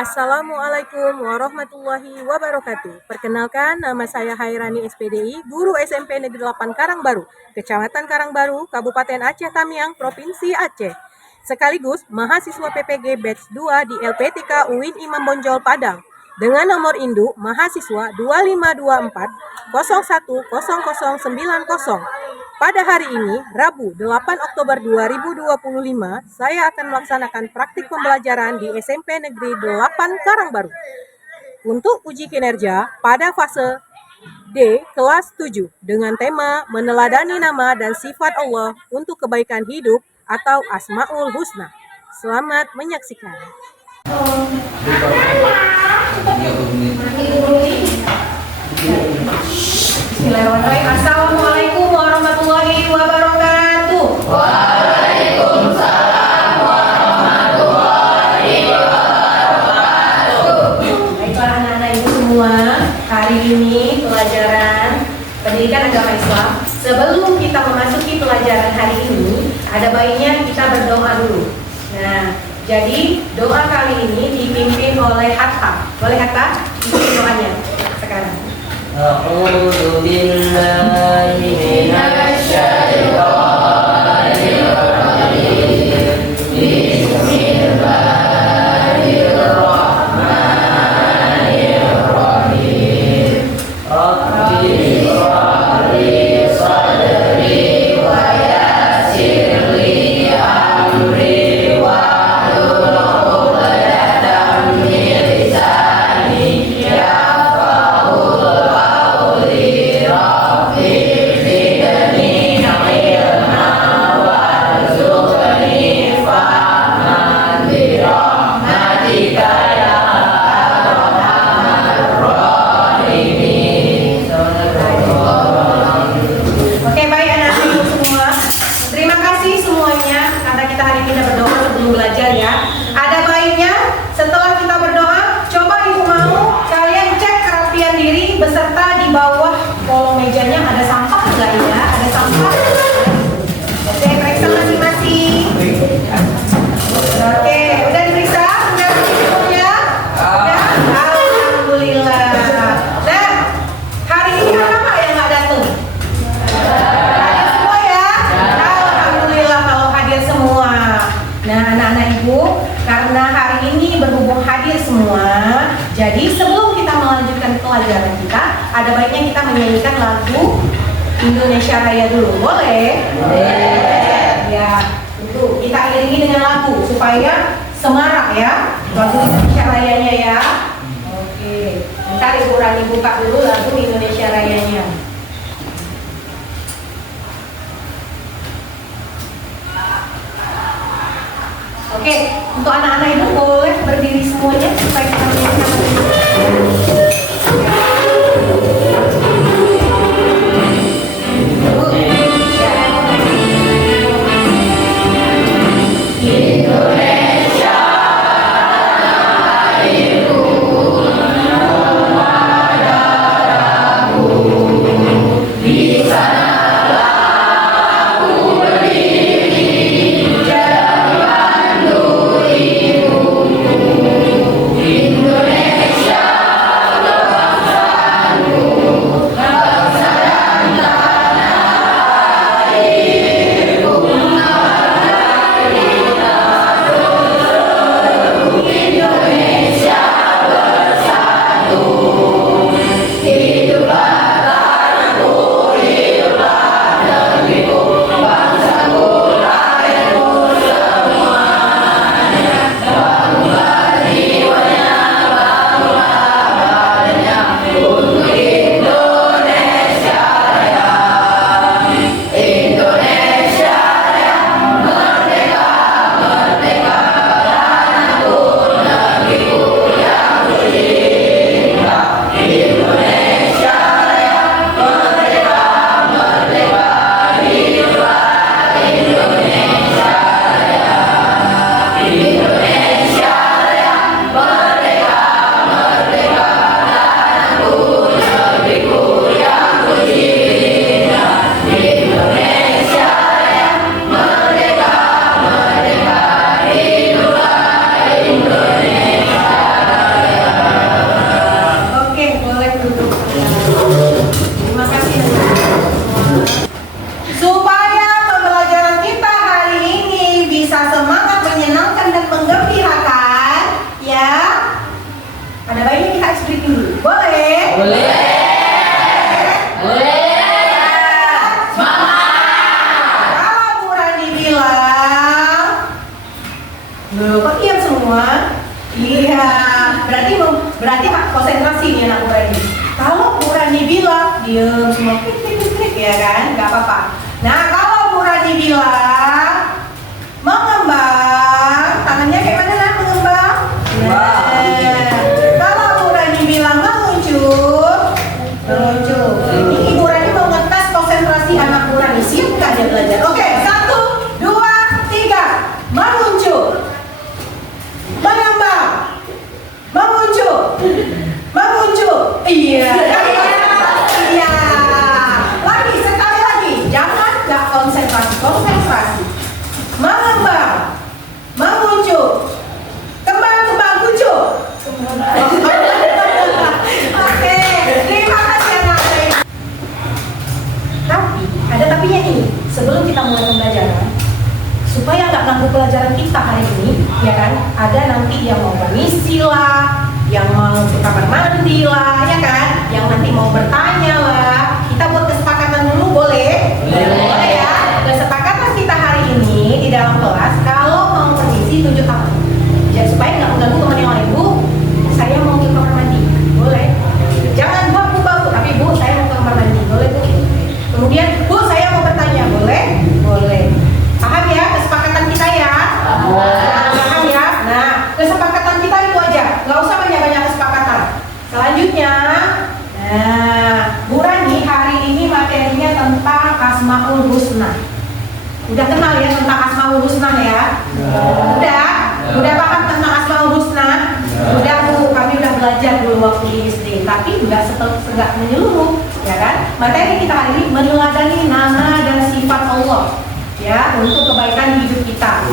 Assalamualaikum warahmatullahi wabarakatuh. Perkenalkan, nama saya Hairani SPDI, guru SMP Negeri 8 Karangbaru, Kecamatan Karangbaru, Kabupaten Aceh Tamiang, Provinsi Aceh. Sekaligus mahasiswa PPG Batch 2 di LPTK UIN Imam Bonjol Padang dengan nomor induk mahasiswa 2524 010090. Pada hari ini, Rabu 8 Oktober 2025, saya akan melaksanakan praktik pembelajaran di SMP Negeri 8 Karangbaru. Untuk uji kinerja pada fase D kelas 7 dengan tema meneladani nama dan sifat Allah untuk kebaikan hidup atau Asmaul Husna. Selamat menyaksikan. Bismillahirrahmanirrahim. Assalamualaikum warahmatullahi wabarakatuh. Waalaikumsalam warahmatullahi wabarakatuh. Baiklah anak-anak ibu semua, hari ini pelajaran pendidikan agama Islam. Sebelum kita memasuki pelajaran hari ini, ada baiknya kita berdoa dulu. Nah, jadi doa kali ini dipimpin oleh Hatta. Boleh Hatta? Ikuti doanya sekarang. A'udzu billahi minasy syaithanir rajim. Bismillahirrahmanirrahim. Rabbi shrah li sadri wa yassir li amri wahlul 'uqdatam min lisani yafqahu qawli. Rabbi zidni ilma warzuqni fahman bi rahmatika ya arhamar rahimin. Oke, baik anak-anak ibu semua. Terima kasih semuanya karena kita hari ini berdoa sebelum belajar ya. Ada baiknya setelah kita berdoa, coba ibu mau kalian cek kerapian diri beserta di bawah kolong mejanya ada sampah enggak ya? Ada sampah? Oke, periksa masing-masing. Oke, udah diperiksa? Udah semuanya? Udah? Alhamdulillah. Nah, hari ini ada apa yang nggak datang? Hadir semua ya? Alhamdulillah kalau hadir semua. Nah anak-anak ibu, karena hari ini berhubung hadir semua, jadi sebelum kita melanjutkan pelajaran kita, ada baiknya kita menyanyikan lagu Indonesia Raya dulu, boleh? Boleh. Ya, itu kita iringi dengan lagu supaya semarak ya, lagu Indonesia Rayanya ya. Oke, ntar ibu Rani buka dulu lagu Indonesia Rayanya. Oke, untuk anak-anak ibu boleh berdiri semuanya supaya kita menyanyikan lagu. Indonesia airku, nama darahku, di sanalah aku berdiri, jadi pandu hidupku. Indonesia Loh, kok diam semua? Iya, berarti konsentrasi nih anak Burani. Kalau Burani bilang diam semua, klik ya kan, nggak apa-apa. Nah, kalau Burani bilang mengembang, tangannya kayak mana nak mengembang? Nah, kalau Burani bilang meluncur, ini Ibu Rani mau ngetes konsentrasi anak Burani. Siap nggak dia belajar? Oke, 1, 2, 3, meluncur. Mengembang, meluncur, iya, iya. Lagi sekali lagi, jangan nggak konsentrasi. Mengembang, meluncur, kembang kucur. Oke, terima kasih anak. Tapi ada tapinya nih. Sebelum kita mulai pembelajaran, supaya nggak ganggu pelajaran kita hari ini, ya kan? Ada nanti yang mau mengisi lah, yang mau ke kamar mandi lah, ya kan? Yang nanti mau bertanya lah. Kita buat kesepakatan dulu, boleh? Boleh ya. Kesepakatan kita hari ini di dalam kelas, kalau mau mengisi tunjuk tangan. Ya, supaya nggak mengganggu teman yang lain. Bu, saya mau ke kamar mandi, boleh? Jangan buat bu, tapi bu, saya mau ke kamar mandi, boleh bu? Kemudian, bu, saya mau bertanya, boleh? Boleh. Paham ya kesepakatan kita ya? Paham ya? Nah, kesepakatan kita itu aja, nggak usah banyak-banyak kesepakatan. Selanjutnya, nah, Bu Rani hari ini materinya tentang Asmaul Husna. Udah kenal ya tentang Asmaul Husna ya? Udah paham tentang Asmaul Husna? Udah Bu, kami udah belajar dulu waktu di SD, tapi udah setengah menyeluruh, ya kan? Materi kita hari ini meneladani nama dan sifat Allah. Ya, untuk kebaikan hidup kita,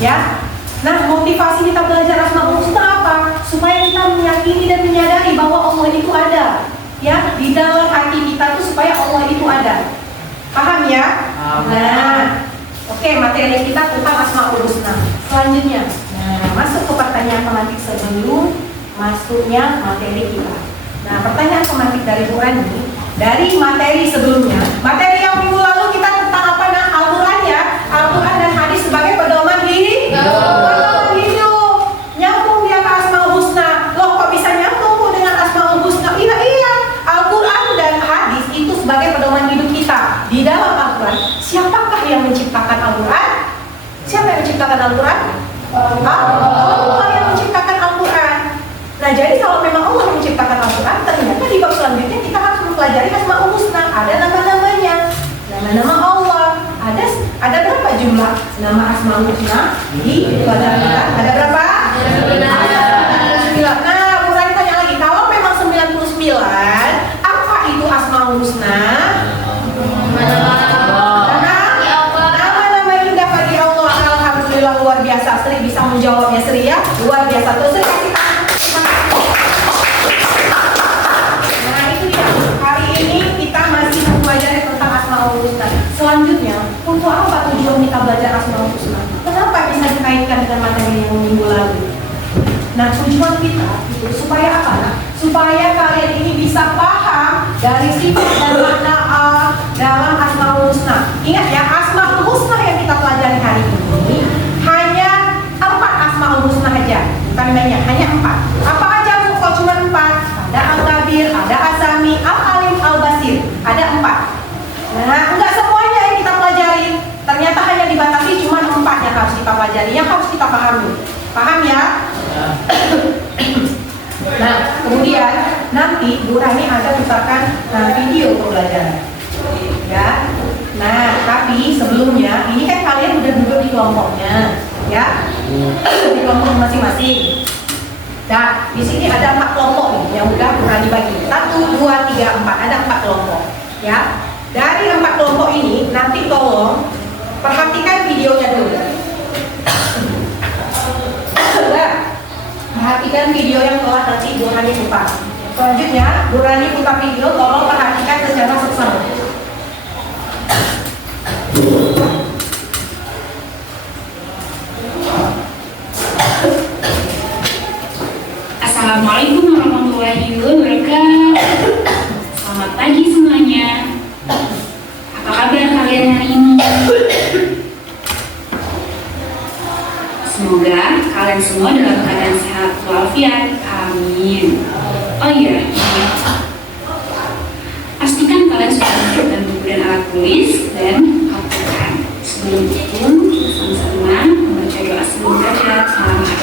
ya. Nah, motivasi kita belajar Asmaul Husna apa? Supaya kita meyakini dan menyadari bahwa Allah itu ada, ya, di dalam hati kita itu supaya Allah itu ada. Paham ya? Nah, oke, materi kita tentang Asmaul Husna. Selanjutnya, nah, masuk ke pertanyaan tematik sebelum masuknya materi kita. Nah, pertanyaan tematik dari Bu Rani dari materi sebelumnya, materi yang minggu lalu kita tentang apa? Nah, Al-Quran ya, Al-Quran dan hadis sebagai pedoman hidup. Nyambung dia ke Asmaul Husna. Loh, kok bisa nyambung dengan Asmaul Husna? Iya, Al-Quran dan hadis itu sebagai pedoman hidup kita. Di dalam Al-Quran, siapakah yang menciptakan Al-Quran? Siapa yang menciptakan Al-Quran? Allah yang menciptakan Al-Quran. Nah, jadi kalau memang Allah yang menciptakan Al-Quran, ternyata di bab selanjutnya kita harus mempelajari Asmaul Husna. Ada nama-namanya, nama-nama Allah. Ada berapa jumlah nama Asmaul Husna di pelajaran kita? Ada berapa? 99. Nah, Bu Rani tanya lagi, kalau memang 99, apa itu Asmaul Husna? Nama-nama indah bagi Allah. Alhamdulillah, luar biasa. Sri bisa menjawabnya, Sri ya. Luar biasa. Terus Sri kasih tangan. Nah, itu dia. Hari ini kita masih mempelajari tentang Asmaul Husna. Selanjutnya, untuk apa tujuan kita belajar Asmaul Husna? Kenapa bisa dikaitkan dengan materi yang minggu lalu? Nah, tujuan kita itu supaya apa? Nah, supaya kalian ini bisa paham dari sifat dan makna dalam Asmaul Husna. Ingat ya, Asmaul Husna yang kita pelajari hari ini hanya 4 Asmaul Husna aja, bukan banyak, hanya 4. Apa aja Bu? Kok cuma 4? Ada Al-Kabir, ada As-Sami, Al-Alim, Al-Basir, ada 4. Nah, enggak semuanya yang kita pelajari. Ternyata hanya dibatasi cuma 4 yang harus kita pelajari, yang harus kita pahami. Paham ya? Nah, kemudian nanti Bu Rani ada putarkan video pembelajaran. Ya. Nah, tapi sebelumnya ini kan kalian udah duduk di kelompoknya, ya. Di kelompok masing-masing. Nah, di sini ada 4 kelompok nih yang udah Bu Rani bagi. 1, 2, 3, 4. Ada 4 kelompok, ya. Dari 4 kelompok ini nanti tolong perhatikan videonya dulu. Perhatikan video yang telah nanti Bu Rani putar. Selanjutnya, Bu Rani putar video, tolong perhatikan secara seksama. Assalamualaikum warahmatullahi wabarakatuh. Selamat pagi semuanya. Apa kabar kalian hari ini? Semoga kalian semua dalam keadaan sehat walafiat. Amin. Oh iya, pastikan kalian sudah menyiapkan buku dan alat tulis dan Al-Quran. Sebelum itu, sama-sama membaca doa sebelum belajar. Selamat.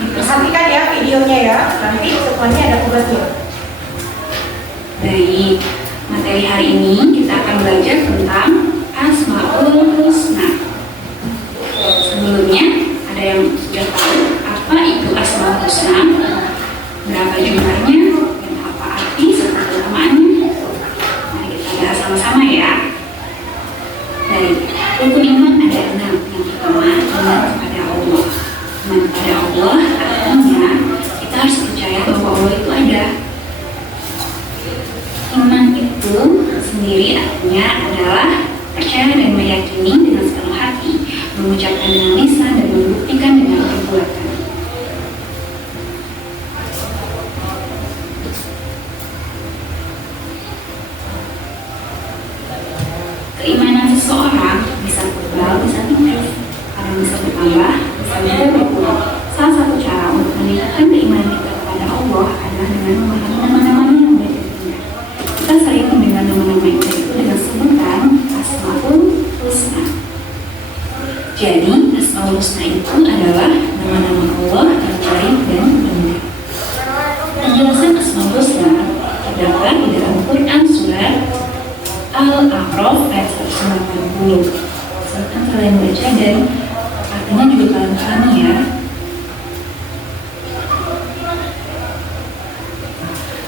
Perhatikan ya videonya ya. Nanti semuanya ada tugasnya. Baik, materi hari ini kita akan belajar tentang Asmaul Husna. Sebelumnya, ada yang sudah tahu apa itu Asmaul Husna, berapa jumlahnya, dan apa arti serta kelemahannya? Mari kita bahas sama-sama ya. Baik, rukun iman ada 6. Yang pertama, iman kepada Allah. Iman kepada Allah artinya kita harus percaya bahwa Allah itu ada. Iman itu sendiri artinya adalah percaya dan meyakini dengan sepenuh hati, mengucapkan dengan lisan dan membuktikan dengan perbuatan. Keimanan seseorang bisa tebal, bisa tipis, kadang bisa bertambah, bisa juga berkurang. Salah satu cara untuk meningkatkan keimanan kita kepada Allah adalah dengan memahami nama-namanya yang baik dan indah. Kita sering mendengar nama-nama itu dengan sebutan Asmaul Husna. Jadi, Asmaul Husna itu adalah nama-nama Allah yang baik dan indah. Penjelasan Asmaul Husna terdapat di dalam Quran surat Al-A'raf ayat 180. Silakan kalian baca dan artinya juga kalian pahami ya.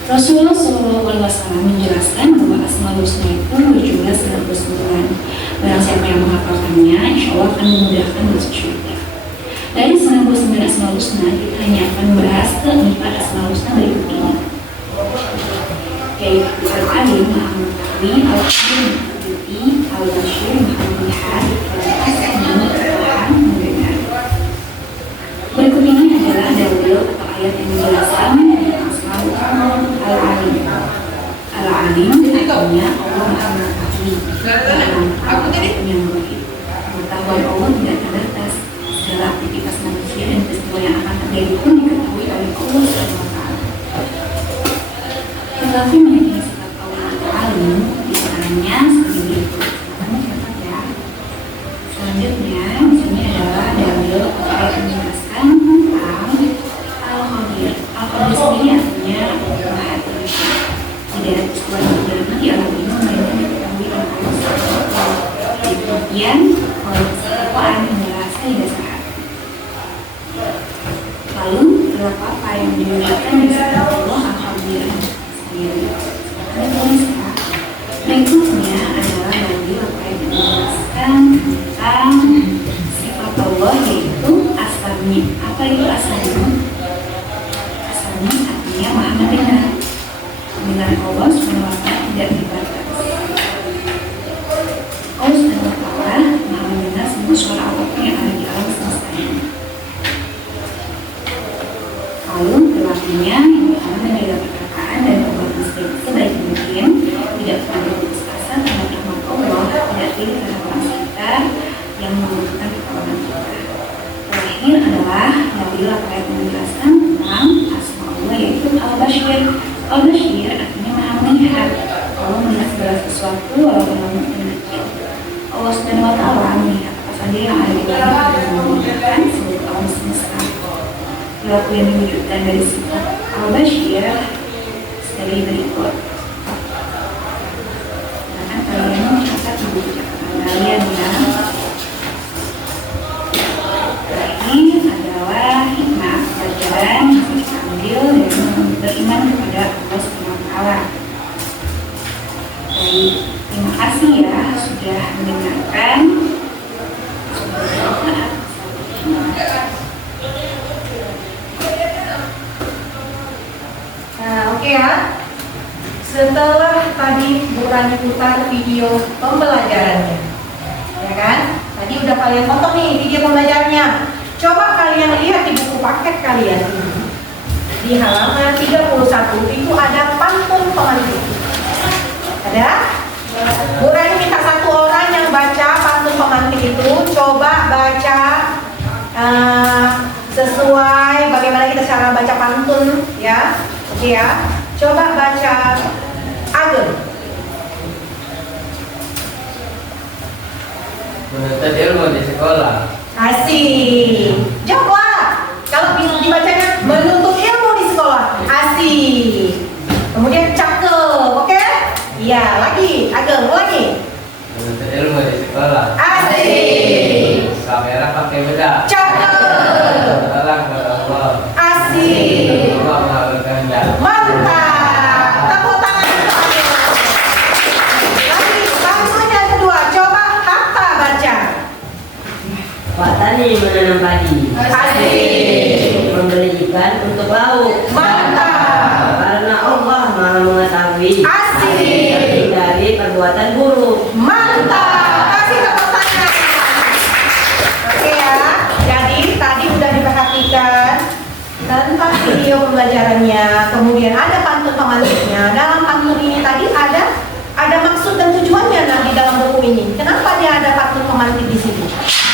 Rasulullah SAW menjelaskan bahwa Asmaul Husna itu berjumlah 99. Barang siapa yang menghafalkannya, insya Allah akan memudahkan masuk surga. Dari 99 Asmaul Husna, kita hanya akan membahas ke-4 Asmaul Husna berikut ini, yaitu Al-Alim, Maha Mengetahui, Al-Qadir, Al-Qudsi, Al-Bashir, Maha Melihat, Al-Asmi, Al-Tahan, Mendengar. Berikut ini adalah dalil atau ayat yang menjelaskan tentang Asmaul Husna. Al-Alim. Al-Alim artinya Allah Maha Mengetahui. Yang baik. Pengetahuan Allah tidak terbatas. Segala aktivitas manusia dan peristiwa yang akan terjadi pun diketahui oleh Allah SWT. Tetapi memiliki sifat Allah Al-Alim diantaranya sebagai berikut. Catat ya. Selanjutnya di sini adalah dalil ayat yang menjelaskan tentang Al-Qadir. Al-Qadir sendiri artinya Maha Tinggi. Tidak ada peristiwa yang terjadi di alam ini melainkan diketahui oleh Allah SWT. Kemudian oleh kesetiaan yang merasa tidak sehat. Lalu berapa apa yang diwujudkan di sifat Allah Al-Qadir sendiri. Sekarang tulis ya. Berikutnya adalah dalil apa yang menjelaskan tentang sifat Allah, yaitu As-Sami. Apa itu As-Sami? As-Sami artinya Maha Mendengar. Pendengaran Allah SWT tidak terbatas. Allah SWT Maha mendengar semua suara apapun yang ada di alam semesta ini. Lalu berlakunya yang pertama menjaga perkataan dan perbuatan sebaik mungkin, tidak pernah berputus asa terhadap rahmat Allah, tidak pilih terhadap orang sekitar yang membutuhkan pertolongan kita. Terakhir adalah dalil apa yang menjelaskan tentang asma Allah, yaitu Al-Bashir. Al-Bashir artinya Maha Melihat. Allah melihat segala sesuatu walaupun lama dan kecil. Allah SWT melihat apa saja yang ada di langit dan memudahkan seluruh alam semesta. Perilaku yang diwujudkan dari sifat Al-Bashir sebagai berikut. Silakan kalian catat di buku catatan kalian ya. Terakhir adalah hikmah pelajaran yang kita ambil dan beriman kepada Allah SWT. Baik, terima kasih ya sudah mendengarkan. Nah, oke ya. Setelah tadi Burani putar video pembelajarannya, ya kan? Tadi udah kalian tonton nih video pembelajarannya. Coba kalian lihat di buku paket kalian ini. Di halaman 31 itu ada pantun pemantik. Ada? Burani minta satu orang yang baca pantun pemantik itu. Coba baca datun ya. Oke ya. Coba baca Ageng. Menuntut ilmu di sekolah. Asik. Jawab. Kalau dibacanya menuntut ilmu di sekolah. Asik. Kemudian cakep, oke? Iya, lagi. Ageng, lagi. Menuntut ilmu di sekolah. Asik. Kamera pakai bedak. Cakep. Salam kepada Allah. Asik. Allah Maha Berkehendak. Mantap. Tepuk tangan untuk Ageng. Lagi, langsung yang kedua. Coba Hatta baca. Pak Tani menanam padi, Asik. membeli ikan untuk lauk. Mantap. Karena Allah Maha mengetahui Asik. dari perbuatan buruk. Mantap. Kasih tepuk tangan. Oke ya. Jadi tadi udah diperhatikan tentang video pembelajarannya. Kemudian ada pantun pemantiknya. Dalam pantun ini tadi ada maksud dan tujuannya di dalam buku ini. Kenapa dia ada pantun pemantik di sini?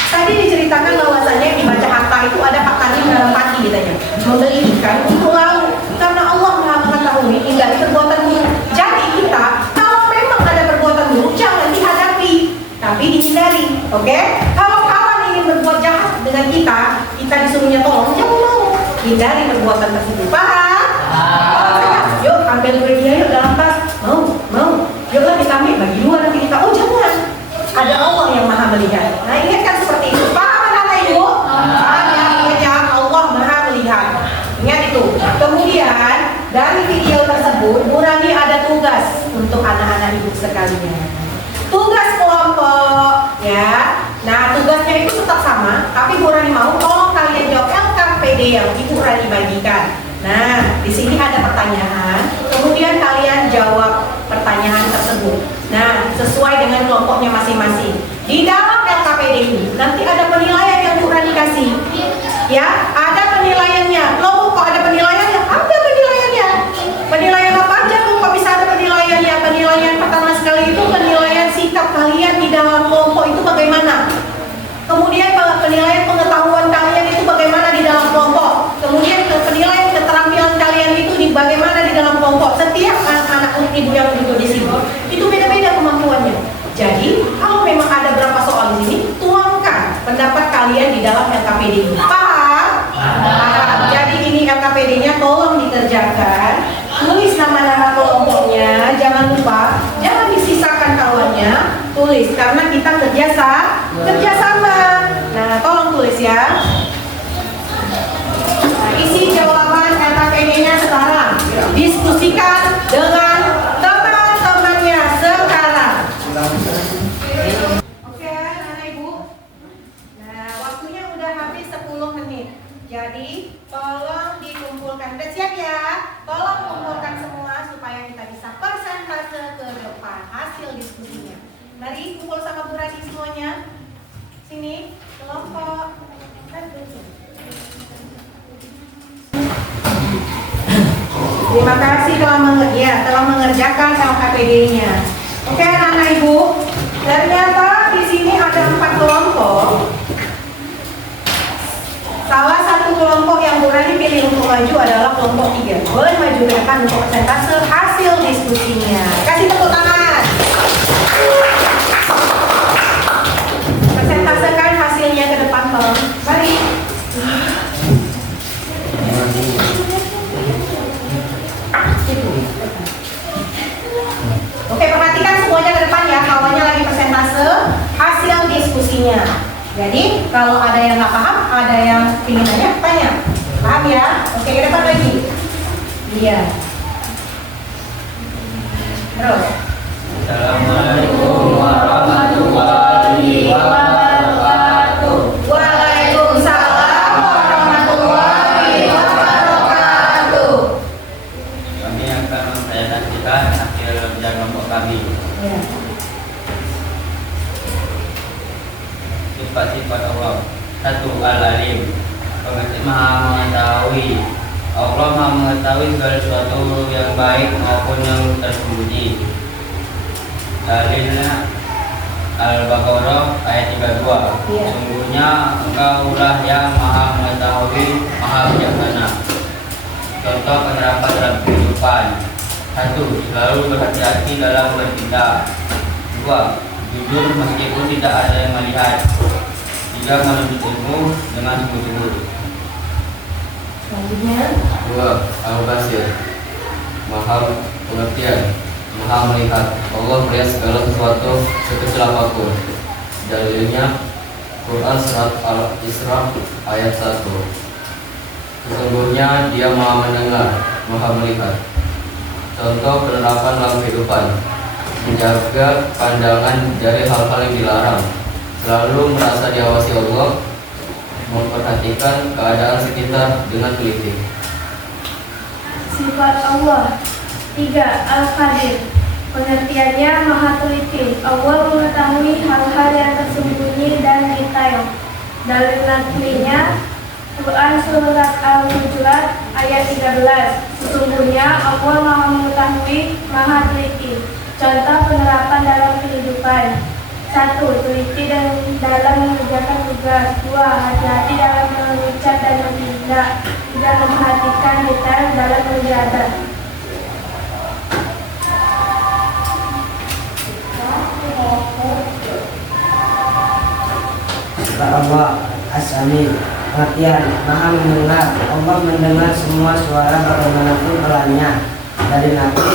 Tadi diceritakan bahwasanya yang dibaca Hatta itu ada Pak Tani dalam padi katanya. Membeli ikan untuk lauk. Karena Allah Maha mengetahui hindari perbuatan buruk. Jadi kita kalau memang ada perbuatan buruk jangan dihadapi, tapi dihindari. Oke? Kalau kawan ingin berbuat jahat dengan kita disuruhnya tolong, jangan mau. Hindari perbuatan tersebut. Paham? Yuk ambil duit dia yuk dalam tas. Mau. Yuklah kita ambil bagi dua nanti kita. Oh jangan. Ada Allah yang Maha melihat. Nah ingatkan seperti itu. Paham anak-anak ibu? Ingat ya, Allah Maha melihat. Ingat itu. Kemudian dari video tersebut Bu Rani ada tugas untuk anak-anak ibu sekalian. Tugas kelompok ya. Nah tugasnya itu tetap sama, tapi Bu Rani mau tolong kalian jawab LKPD yang Ibu Rani bagikan. Nah di sini ada pertanyaan, kemudian kalian jawab pertanyaan tersebut. Nah sesuai dengan kelompoknya masing-masing. Di dalam LKPD ini nanti ada penilaian yang Bu Rani kasih. Ya, ada penilaiannya. Loh, kok ada penilaiannya? Ada penilaiannya. Penilaian apa aja Bu? Kok bisa ada penilaiannya? Penilaian pertama sekali itu penilaian sikap kalian di dalam kelompok itu bagaimana? Kemudian penilaian pengetahuan kalian itu bagaimana di dalam kelompok. Kemudian penilaian keterampilan kalian itu bagaimana di dalam kelompok. Setiap anak-anak ibu yang duduk di sini itu beda-beda kemampuannya. Jadi kalau memang ada berapa soal di sini, tuangkan pendapat kalian di dalam LKPD ini. Paham? Paham. Jadi ini LKPD-nya tolong dikerjakan. Tulis nama-nama kelompoknya. Jangan lupa, jangan disisakan kawannya. Tulis karena kita kerjasama. Nah, tolong tulis ya. Nah, isi jawaban LKPD-nya sekarang. Diskusikan dengan teman-temannya sekarang. Oke, anak ibu. Nah, waktunya udah habis 10 menit. Jadi, tolong dikumpulkan. Udah siap ya? Tolong kumpulkan semua supaya kita bisa persentase ke depan hasil diskusinya. Mari kumpul sama Bu Rani semuanya. Sini, kelompok. Terima kasih telah mengerjakan LKPD-nya. Oke, anak-anak ibu. Ternyata di sini ada 4 kelompok. Salah satu kelompok yang Bu Rani pilih untuk maju adalah kelompok 3. Boleh maju ke depan untuk persentase hasil diskusinya. Kasih tepuk tangan. Persentasekan hasilnya ke depan, tolong. Mari. Oke, perhatikan semuanya ke depan ya. Kawannya lagi persentase hasil diskusinya. Jadi kalau ada yang nggak paham, ada yang ingin tanya. Paham ya? Oke, ke depan lagi. Iya. Terus. Assalamualaikum warahmatullahi wabarakatuh. Waalaikumsalam warahmatullahi wabarakatuh. Kami akan mempresentasikan hasil kerja kelompok kami. Ya. Sifat-sifat Allah. 1. Al-Alim, pengerti Maha mengetahui. Allah Maha mengetahui segala sesuatu yang baik maupun yang tersembunyi. Dalilnya Al-Baqarah ayat 32. Iya. Sungguhnya Engkaulah yang Maha mengetahui, Maha bijaksana. Contoh contoh penerapan dalam kehidupan. 1. Selalu berhati-hati dalam bertindak. 2. Jujur meskipun tidak ada yang melihat. 3. Menuntut ilmu dengan sungguh-sungguh. Selanjutnya, 2. Al-Basir, Maha pengertian, Maha melihat. Allah melihat segala sesuatu sekecil apapun. Dalilnya Quran surat Al-Isra ayat 1. Sesungguhnya Dia Maha mendengar, Maha melihat. Contoh penerapan dalam kehidupan: menjaga pandangan dari hal-hal yang dilarang, selalu merasa diawasi Allah, memperhatikan keadaan sekitar dengan teliti. Sifat Allah. 3. Al-Qadir. Pengertiannya maha teliti. Allah mengetahui hal-hal yang tersembunyi dan detail. Dalil naklinya Quran surat Al-Hujurat ayat 13. Sesungguhnya Allah maha mengetahui, maha teliti. Contoh penerapan dalam kehidupan: 1. Teliti dalam mengerjakan tugas. 2. Hati-hati dalam mengucap dan bertindak. 3. Memperhatikan detail dalam beribadah. Sifat Allah As-Sami, pengertian Maha mendengar. Allah mendengar semua suara bagaimanapun pelannya. Dari Nabi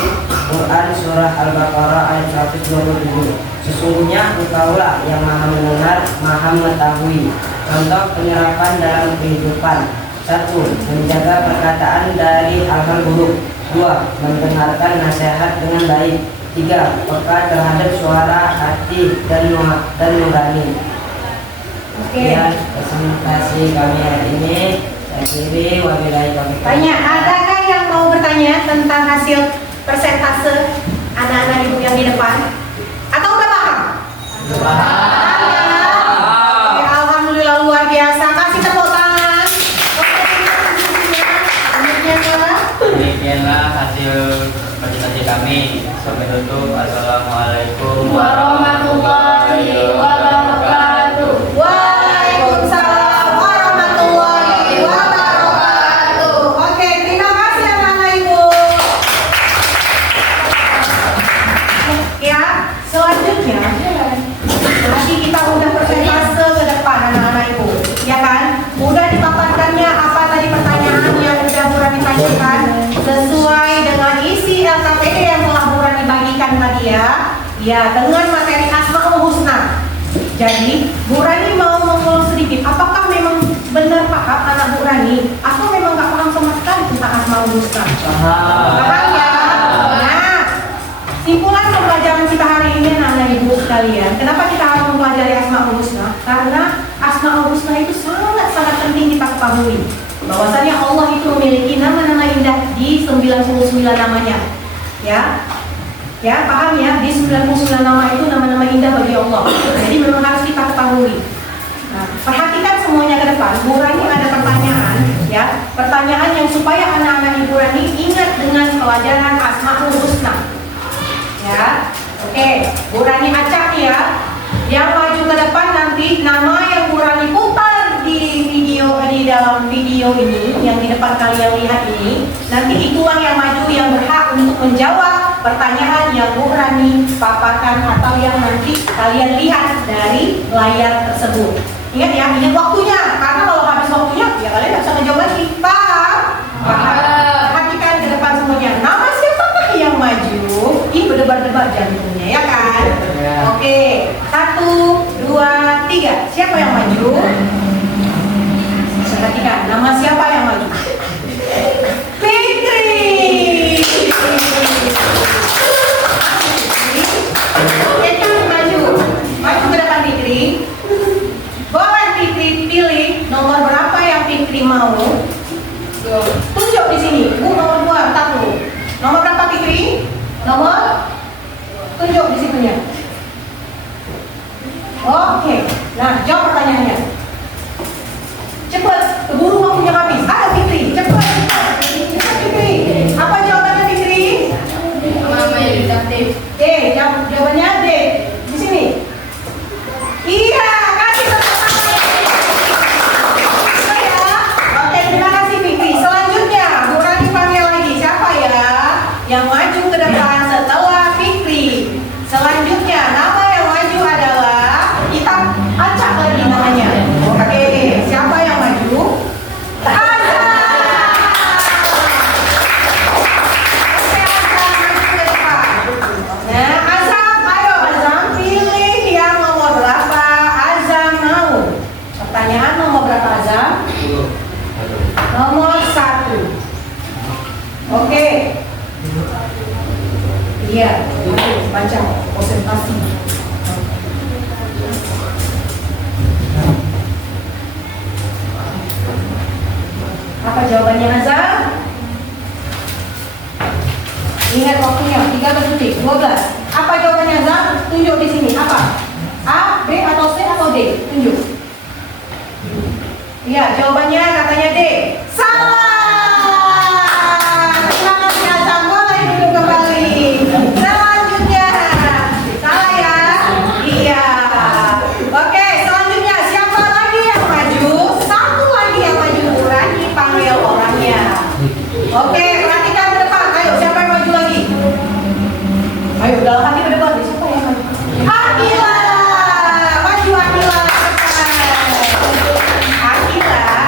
Quran surah Al-Baqarah ayat 127. Sesungguhnya Engkaulah yang Maha mendengar, Maha mengetahui. Contoh penyerapan dalam kehidupan: 1. Menjaga perkataan dari hal-hal buruk. 2. Mendengarkan nasihat dengan baik. 3. Peka terhadap suara hati dan nurani. Sekian presentasi kami hari ini. Saya akhiri, wabillahi taufiq. tanya, adakah yang mau bertanya tentang hasil persentase anak-anak ibu yang di depan? Atau udah paham? Ya, alhamdulillah luar biasa. Kasih tepuk tangan. Demikianlah hasil presentasi kami. Sampai tutup. Assalamualaikum Warahmatullahi wabarakatuh. Waalaikumsalam warahmatullahi wabarakatuh. Oke, terima kasih anak-anak ibu. Ya, selanjutnya nanti kita udah persentase ke depan anak-anak ibu, ya kan? Udah dipaparkannya apa tadi pertanyaan yang udah Buran ditanyakan sesuai dengan isi LKPD yang telah Buran dibagikan tadi ya. Ya, dengan materi Asmaul Husna. Jadi, Bu Rani mau ngomong sedikit, apakah memang benar paham anak Bu Rani atau memang nggak paham sama sekali tentang Asmaul Husna? Paham ya? Nah, simpulan pembelajaran kita hari ini anak-anak ibu sekalian, kenapa kita harus mempelajari Asmaul Husna? Karena Asmaul Husna itu sangat-sangat penting kita ketahui. Bahwasanya Allah itu memiliki nama-nama indah di 99 namanya. Ya, paham ya? Di 99 nama itu nama-nama indah bagi Allah. Jadi memang harus kita ketahui. Nah, perhatikan semuanya ke depan. Bu Rani ada pertanyaan, ya. Pertanyaan yang supaya anak-anak Ibu Rani ingat dengan pelajaran Asmaul Husna. Ya. Oke, Bu Rani acak ya. Yang maju ke depan nanti nama yang Bu Rani putar di dalam video ini, yang di depan kalian lihat ini, nanti itulah yang maju yang berhak untuk menjawab pertanyaan yang Bu Rani paparkan atau yang nanti kalian lihat dari layar tersebut. Ingat ya, ingat waktunya, karena kalau habis waktunya ya kalian nggak bisa ngejawab lagi. Paham? Perhatikan ke depan semuanya. Nama siapakah yang maju? Ini berdebar-debar jantungnya ya kan? Oke, 1, 2, 3. Siapa yang maju? Perhatikan, nama siapa yang maju? Fitri. Kita maju ke depan Fitri. Boleh Fitri pilih nomor berapa yang Fitri mau. Tunjuk di sini. Bu nomor 2, tak dulu. Nomor berapa Fitri? Nomor. Tunjuk di situnya. Oke. Nah, jawab pertanyaannya. Cepat, keburu waktunya habis. Ayo Fitri, cepat. Cepat Fitri. Apa jawabannya Fitri? Mama yang dikasih. D, jawabannya D. Di sini. Iya, kasih tepuk tangan. Ya. Oke, terima kasih Fitri. Selanjutnya, Bu Rani panggil Nomor 1. Oke. Iya, baca konsentrasi. Apa jawabannya Azhar? Ingat waktunya, 13 detik, 12. Apa jawabannya Azhar? Tunjuk di sini, apa? A, B, atau C, atau D? Tunjuk. Iya, jawabannya katanya D. Salah! Selamatnya Azhar, boleh duduk kembali. Selanjutnya, salah ya? Iya. Oke, selanjutnya siapa lagi yang maju? Satu lagi yang maju, Nurani panggil orangnya. Oke, perhatikan ke depan. Ayo, siapa yang maju lagi? Ayo, dalam hati ke depan. Siapa yang maju? Akila! Maju Akila!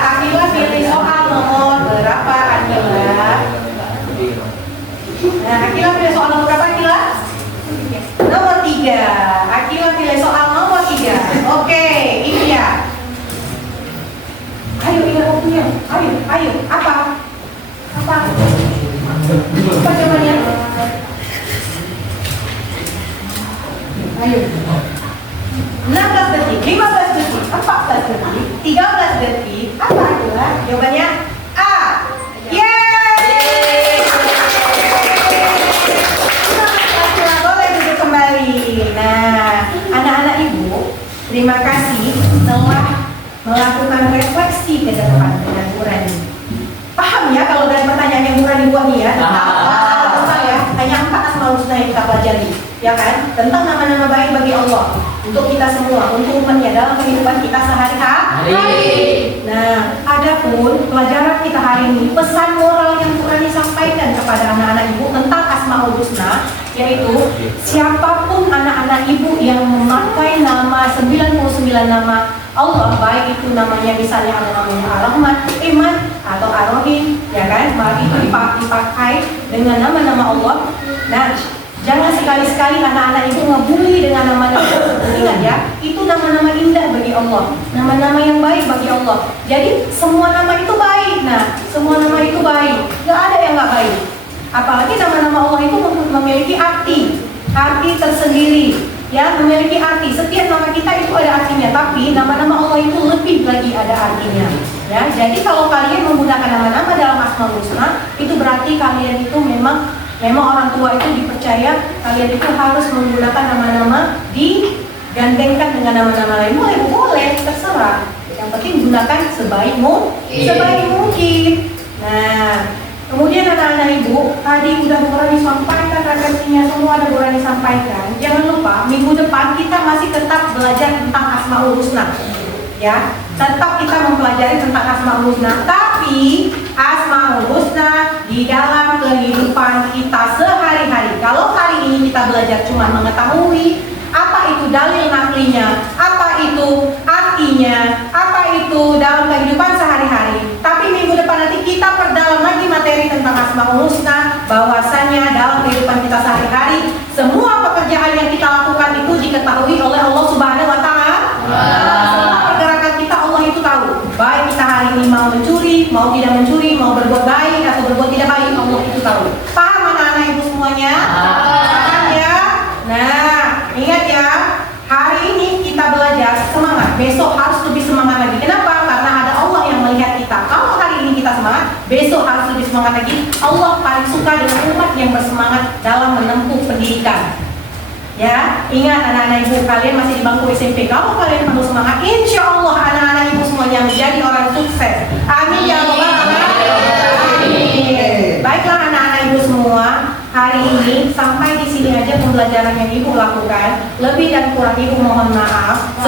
Akila pilih soal nomor berapa Akila? Nah, Akila pilih soal nomor berapa Akila? Nomor 3. Akila pilih soal nomor 3. Oke, ini dia. Ayo, ingat waktunya. Ayo. Apa? Apa jawabannya? Ayo. 16 detik, 15 detik, 14 detik, 13 detik. Apa adalah jawabannya? A. Yeay! Boleh duduk kembali. Nah, anak-anak ibu, terima kasih telah melakukan refleksi ke depan dengan Nurani. Paham ya kalau dari pertanyaan yang Nurani buat nih ya? Hanya 4 asmaul husna yang kita pelajari, ya kan? Tentang nama-nama baik bagi Allah untuk kita semua, untuk umatnya dalam kehidupan kita sehari-hari. Nah, adapun pelajaran kita hari ini, pesan moral yang Nurani sampaikan kepada anak-anak ibu tentang asmaul husna, yaitu siapapun anak-anak ibu yang memakai nama 99 nama Allah, baik itu namanya misalnya ada namanya Ar-Rahman, Iman, atau Ar-Rahim, ya kan? Mari itu dipakai dengan nama-nama Allah. Nah, jangan sekali-sekali anak-anak itu ngebully dengan nama-nama itu. Ingat ya, itu nama-nama indah bagi Allah, nama-nama yang baik bagi Allah. Jadi semua nama itu baik. Nah, semua nama itu baik, nggak ada yang nggak baik. Apalagi nama-nama Allah itu memiliki arti tersendiri. Ya, memiliki arti. Setiap nama kita itu ada artinya, tapi nama-nama Allah itu lebih lagi ada artinya. Ya, jadi kalau kalian menggunakan nama-nama dalam Asmaul Husna, itu berarti kalian itu memang orang tua itu dipercaya kalian itu harus menggunakan nama-nama digandengkan dengan nama-nama lain. Boleh, terserah. Yang penting gunakan sebaik mungkin. Nah, kemudian anak-anak ibu, tadi udah Nurani sampaikan referensinya, semua ada Nurani sampaikan. Jangan lupa, minggu depan kita masih tetap belajar tentang Asmaul Husna. Ya, tetap kita mempelajari tentang Asmaul Husna. Tapi Asmaul Husna di dalam kehidupan kita sehari-hari. Kalau hari ini kita belajar cuma mengetahui apa itu dalil naklinya, apa itu artinya, apa itu dalam kehidupan sehari-hari. Tapi minggu depan nanti kita perdalam lagi materi tentang Asmaul Husna, bahwasanya dalam kehidupan kita sehari-hari semua pekerjaan yang kita lakukan itu diketahui oleh Allah Subhanahu wa Ta'ala. Semua pergerakan kita Allah itu tahu. Baik kita hari ini mau mencuri, mau tidak mencuri, mau berbuat baik atau berbuat tidak baik, Allah itu tahu. Paham anak-anak ibu semuanya? Paham ya? Nah, ingat ya, hari ini kita belajar semangat, besok harus lebih semangat lagi. Kenapa? Karena ada Allah yang melihat kita. Kalau hari ini kita semangat, besok harus lebih semangat lagi. Allah paling suka dengan umat yang bersemangat dalam menempuh pendidikan. Ya, ingat anak-anak ibu, kalian masih di bangku SMP. Kalau kalian penuh semangat, insya Allah anak-anak ibu semuanya menjadi orang sukses. Amin ya Allah. Amin. Baiklah anak-anak ibu semua, hari ini sampai di sini aja pembelajaran yang ibu lakukan. Lebih dan kurang ibu mohon maaf.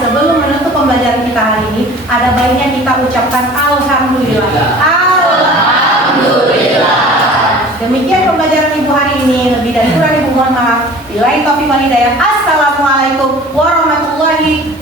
Sebelum menutup pembelajaran kita hari ini, ada baiknya kita ucapkan Alhamdulillah. Alhamdulillah. Demikian pembelajaran ibu hari ini. Lebih dan kurang ibu mohon maaf. Billahi taufiq wal hidayah. Assalamualaikum warahmatullahi